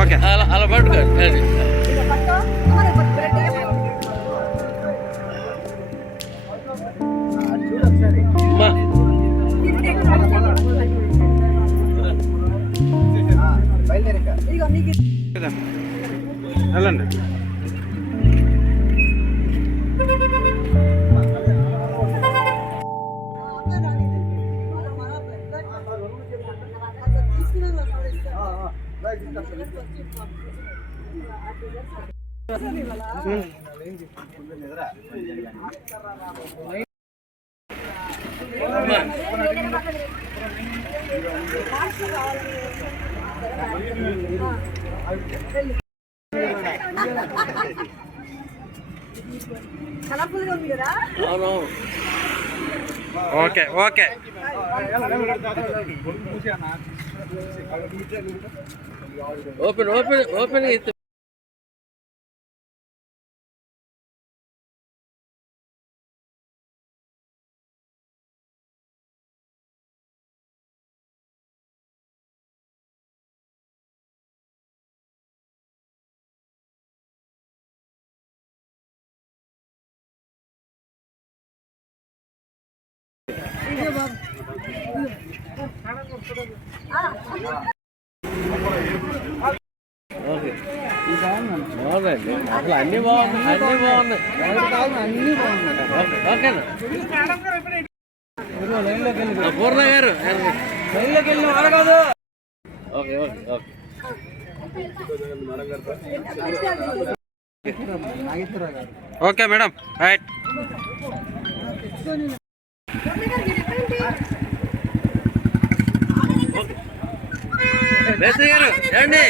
Okay అలా పట్టుకోండి. వెళ్ళండి. Okay okay open open open బాగుందండి. అసలు అన్ని బాగున్నాయి, అన్ని బాగున్నాయి. ఓకేనా పూర్ణ గారు? Okay okay okay. Okay madam, right. మేస్త్రి గారు ఏమండి,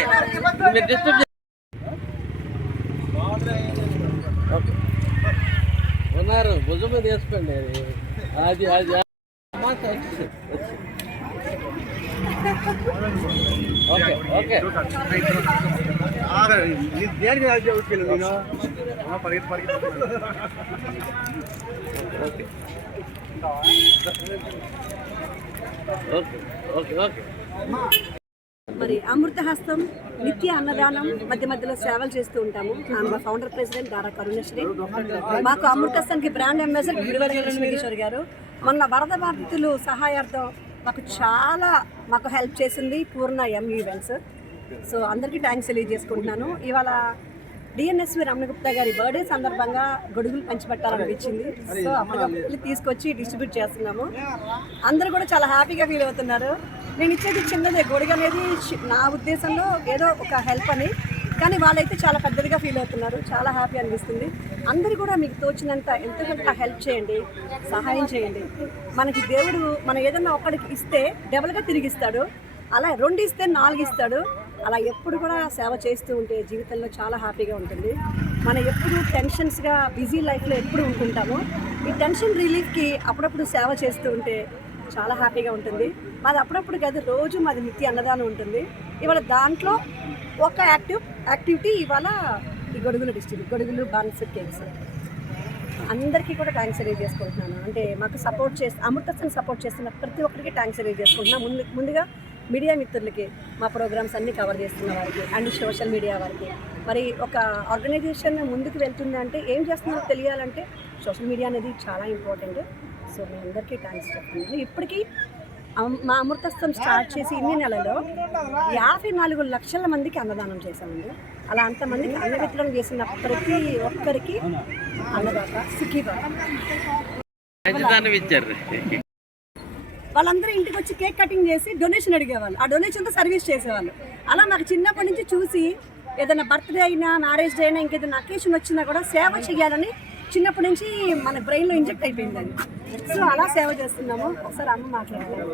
మీరు డిస్టర్బ్ ఉన్నారు, భుజం మీద వేసుకోండి. అది అది ఓకే ఓకే. Okay okay. మరి అమృతహస్తం నిత్య అన్నదానం మధ్య మధ్యలో సేవలు చేస్తూ ఉంటాము. మా ఫౌండర్ ప్రెసిడెంట్ దారా కరుణశ్రీ, మాకు అమృతహస్తానికి బ్రాండ్ అంబాసిడర్ గుడివాడ లక్ష్మీశ్వరి గారు. మొన్న వరద బాధితులు సహాయార్థం మాకు హెల్ప్ చేసింది పూర్ణ ఈవెంట్స్. సో అందరికీ థ్యాంక్స్ తెలియజేసుకుంటున్నాను. ఇవాళ డిఎన్ఎస్వి రమణగుప్తా గారి బర్త్డే సందర్భంగా గొడుగులు పంచిపెట్టాలనిపించింది. సో అప్పటికప్పుడు తీసుకొచ్చి డిస్ట్రిబ్యూట్ చేస్తున్నాము. అందరూ కూడా చాలా హ్యాపీగా ఫీల్ అవుతున్నారు. నేను ఇచ్చేది చిన్నదే గొడుగు అనేది, నా ఉద్దేశంలో ఏదో ఒక హెల్ప్ అని, కానీ వాళ్ళైతే చాలా పెద్దదిగా ఫీల్ అవుతున్నారు. చాలా హ్యాపీ అనిపిస్తుంది. అందరూ కూడా మీకు తోచినంత ఎంతకంత హెల్ప్ చేయండి, సహాయం చేయండి. మనకి దేవుడు మనం ఏదన్నా ఒక్కడికి ఇస్తే డబుల్గా తిరిగిస్తాడు. అలా 2 ఇస్తే 4 ఇస్తాడు. అలా ఎప్పుడు కూడా సేవ చేస్తూ ఉంటే జీవితంలో చాలా హ్యాపీగా ఉంటుంది. మనం ఎప్పుడు టెన్షన్స్గా బిజీ లైఫ్లో ఎప్పుడు ఉంటుంటామో, ఈ టెన్షన్ రిలీఫ్కి అప్పుడప్పుడు సేవ చేస్తూ ఉంటే చాలా హ్యాపీగా ఉంటుంది. మాది అప్పుడప్పుడు కాదు, రోజు మాది నిత్య అన్నదానం ఉంటుంది. ఇవాళ దాంట్లో ఒక యాక్టివిటీ ఇవాళ ఈ గొడుగులు బన్స్ కేక్స్. అందరికీ కూడా థ్యాంక్స్ తెలియజేసుకుంటున్నాను. అంటే మాకు అమృతస్థాన్ని సపోర్ట్ చేస్తున్న ప్రతి ఒక్కరికి థ్యాంక్స్ తెలియజేసుకుంటున్నాను. ముందుగా మీడియా మిత్రులకి, మా ప్రోగ్రామ్స్ అన్నీ కవర్ చేస్తున్న వారికి అండ్ సోషల్ మీడియా వారికి. మరి ఒక ఆర్గనైజేషన్ ముందుకు వెళ్తుంది అంటే ఏం చేస్తున్నారో తెలియాలంటే సోషల్ మీడియా అనేది చాలా ఇంపార్టెంట్. సో మీ అందరికీ థ్యాంక్స్ చెప్తున్నాను. ఇప్పటికీ మా అమృతస్థం స్టార్ట్ చేసి ఇన్ని నెలలో 54 లక్షల మందికి అన్నదానం చేశామండి. అలా అంతమందికి అన్నవిత్తనం చేసిన ప్రతి ఒక్కరికి అన్నదాత సుఖీభావ. వాళ్ళందరూ ఇంటికి వచ్చి కేక్ కటింగ్ చేసి డొనేషన్ అడిగేవాళ్ళు. ఆ డొనేషన్తో సర్వీస్ చేసేవాళ్ళు. అలా మాకు చిన్నప్పటి నుంచి చూసి ఏదైనా బర్త్డే అయినా, మ్యారేజ్ డే అయినా, ఇంకేదైనా అకేషన్ వచ్చినా కూడా సేవ చేయాలని చిన్నప్పటి నుంచి మన బ్రెయిన్లో ఇంజెక్ట్ అయిపోయింది అది. సో అలా సేవ చేస్తున్నాము. ఒకసారి అమ్మ మాట్లాడతారు.